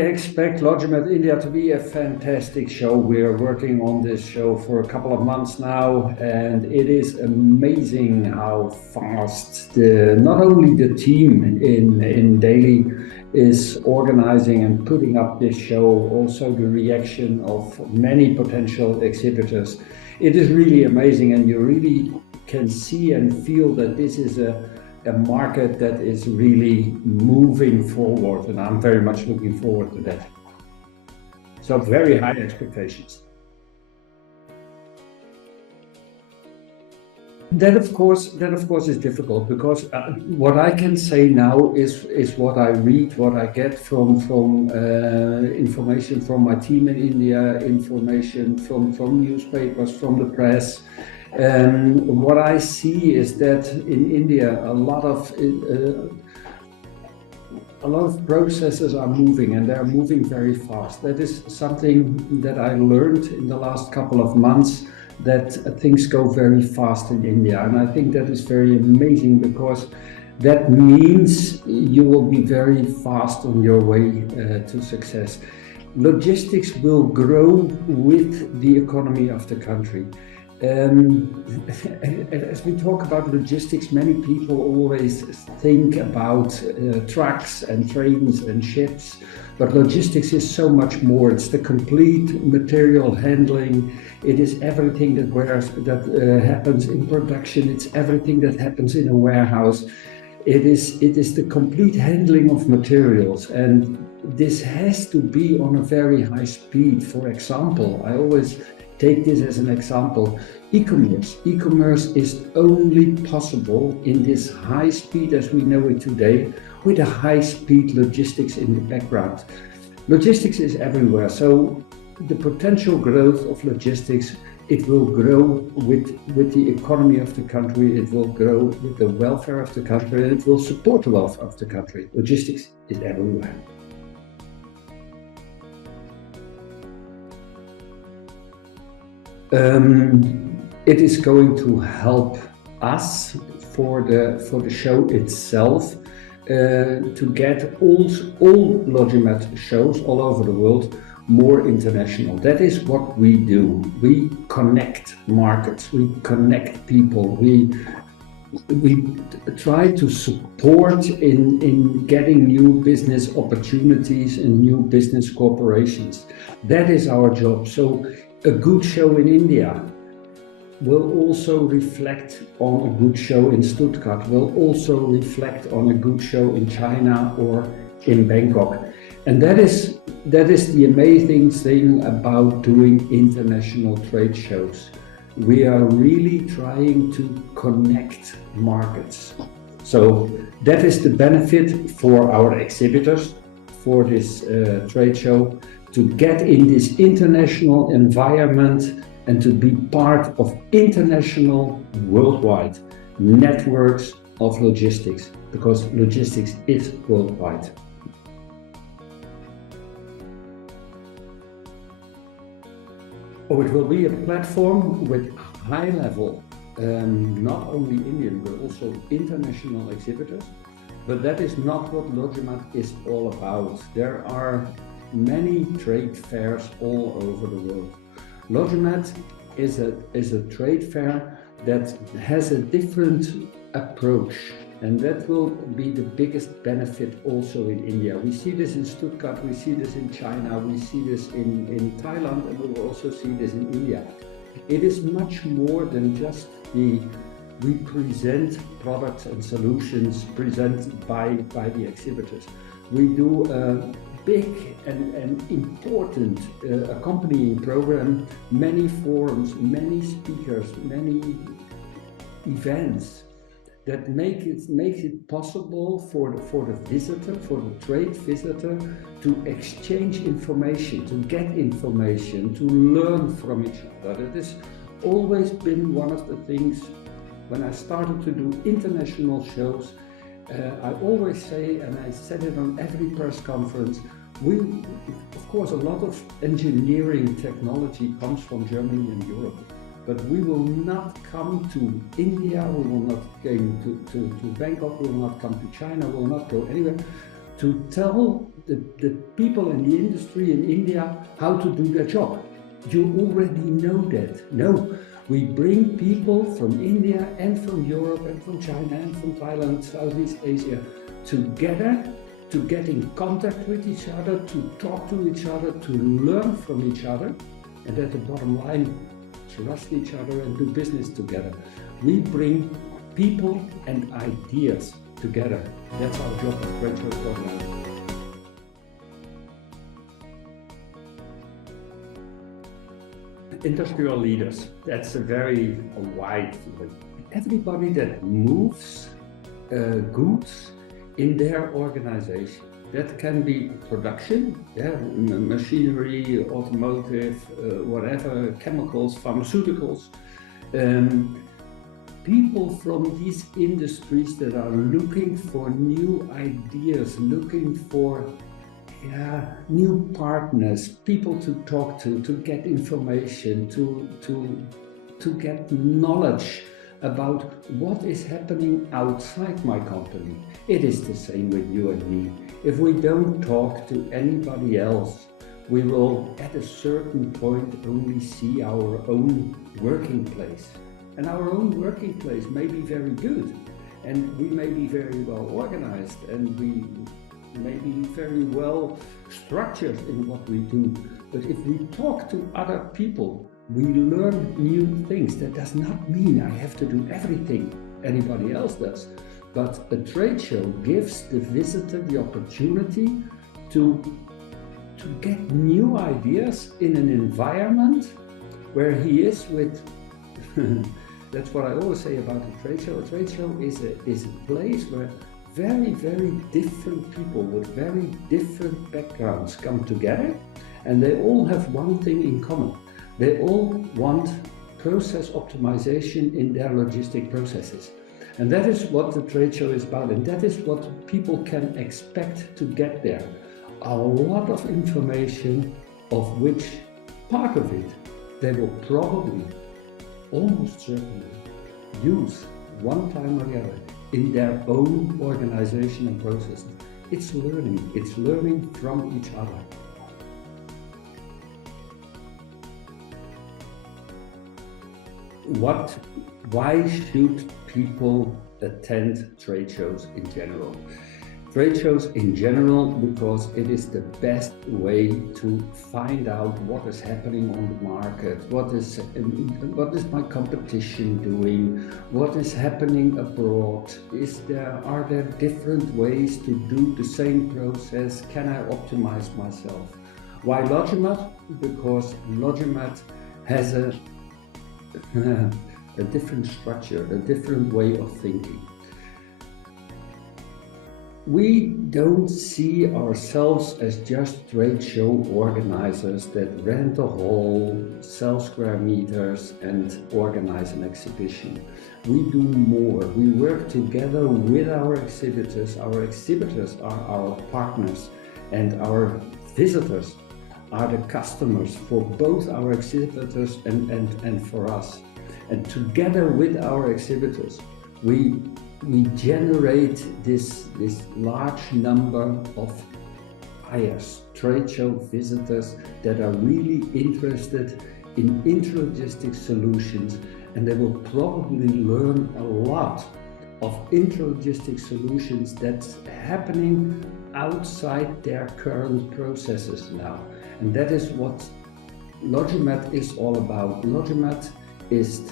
expect LogiMAT India to be a fantastic show. We're working on this show for a couple of months now, and it is amazing how fast not only the team in Delhi is organizing and putting up this show, also the reaction of many potential exhibitors. It is really amazing, and you really can see and feel that this is a market that is really moving forward, and I'm very much looking forward to that. So very high expectations. That of course is difficult, because what I can say now is what I read, what I get from information from my team in India, information from newspapers, from the press. What I see is that in India a lot of processes are moving, and they're moving very fast. That is something that I learned in the last couple of months, that things go very fast in India, and I think that is very amazing, because that means you will be very fast on your way to success. Logistics will grow with the economy of the country. As we talk about logistics, many people always think about trucks and trains and ships, but logistics is so much more. It's the complete material handling. It is everything that happens in production. It's everything that happens in a warehouse. It is the complete handling of materials, and this has to be on a very high speed. For example, I always take this as an example. E-commerce. E-commerce is only possible in this high speed as we know it today, with a high speed logistics in the background. Logistics is everywhere, so the potential growth of logistics, it will grow with the economy of the country, it will grow with the welfare of the country, and it will support the welfare of the country. Logistics is everywhere. It is going to help us for the show itself to get all LogiMAT shows all over the world more international. That is what we do. We connect markets, we connect people, we try to support in getting new business opportunities and new business corporations. That is our job. So a good show in India will also reflect on a good show in Stuttgart, will also reflect on a good show in China or in Bangkok. And that is the amazing thing about doing international trade shows. We are really trying to connect markets. So that is the benefit for our exhibitors for this trade show, to get in this international environment and to be part of international, worldwide networks of logistics, because logistics is worldwide. Oh, it will be a platform with high level, not only Indian, but also international exhibitors. But that is not what LogiMAT is all about. There are many trade fairs all over the world. LogiMAT is a trade fair that has a different approach, and that will be the biggest benefit also in India. We see this in Stuttgart, we see this in China, we see this in Thailand, and we will also see this in India. It is much more than just we present products and solutions presented by the exhibitors. We do a big and important accompanying program, many forums, many speakers, many events that make it possible for the visitor, for the trade visitor, to exchange information, to get information, to learn from each other. That has always been one of the things when I started to do international shows. I always say, and I said it on every press conference, of course, a lot of engineering technology comes from Germany and Europe, but we will not come to India, we will not go to Bangkok, we will not come to China, we will not go anywhere to tell the people in the industry in India how to do their job. You already know that. No, we bring people from India and from Europe and from China and from Thailand, Southeast Asia together to get in contact with each other, to talk to each other, to learn from each other, and at the bottom line, trust each other and do business together. We bring people and ideas together. That's our job as trade show organizers. Industrial leaders, that's a very wide field. Everybody that moves goods in their organization. That can be production, machinery, automotive, whatever, chemicals, pharmaceuticals. People from these industries that are looking for new ideas, looking for new partners, people to talk to get information, to get knowledge about what is happening outside my company. It is the same with you and me. If we don't talk to anybody else, we will at a certain point only see our own working place. And our own working place may be very good, and we may be very well organized, and we may be very well structured in what we do. But if we talk to other people, we learn new things. That does not mean I have to do everything anybody else does. But a trade show gives the visitor the opportunity to get new ideas in an environment where he is with that's what I always say about a trade show. A trade show is a place where very, very different people with very different backgrounds come together, and they all have one thing in common. They all want process optimization in their logistic processes. And that is what the trade show is about, and that is what people can expect to get there. A lot of information, of which part of it they will probably, almost certainly, use one time or the other in their own organization and processes. It's learning from each other. Why should people attend trade shows in general? Trade shows in general because it is the best way to find out what is happening on the market, what is my competition doing, what is happening abroad, are there different ways to do the same process, can I optimize myself? Why LogiMAT? Because LogiMAT has a different structure, a different way of thinking. We don't see ourselves as just trade show organizers that rent a hall, sell square meters, and organize an exhibition. We do more. We work together with our exhibitors. Our exhibitors are our partners, and our visitors are the customers for both our exhibitors and for us. And together with our exhibitors, we generate this large number of buyers, trade show visitors that are really interested in intralogistic solutions, and they will probably learn a lot of intralogistic solutions that's happening outside their current processes now. And that is what LogiMAT is all about. LogiMAT is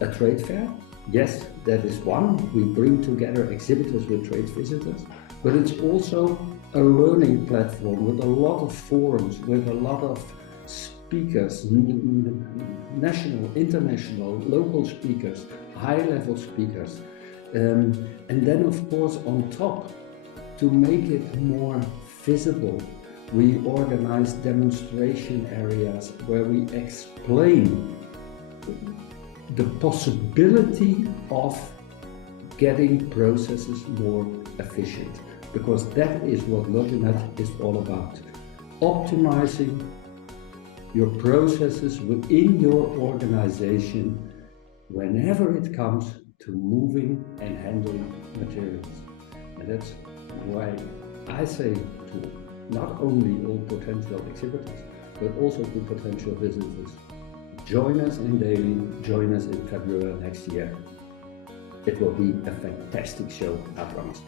a trade fair. Yes, that is one. We bring together exhibitors with trade visitors, but it's also a learning platform with a lot of forums, with a lot of speakers, national, international, local speakers, high-level speakers. And then, of course, on top, to make it more visible, we organize demonstration areas where we explain the possibility of getting processes more efficient, because that is what LogiMAT is all about. Optimizing your processes within your organization whenever it comes to moving and handling materials. And that's why I say to not only all potential exhibitors, but also to potential visitors, join us in Delhi, join us in February next year. It will be a fantastic show, I promise.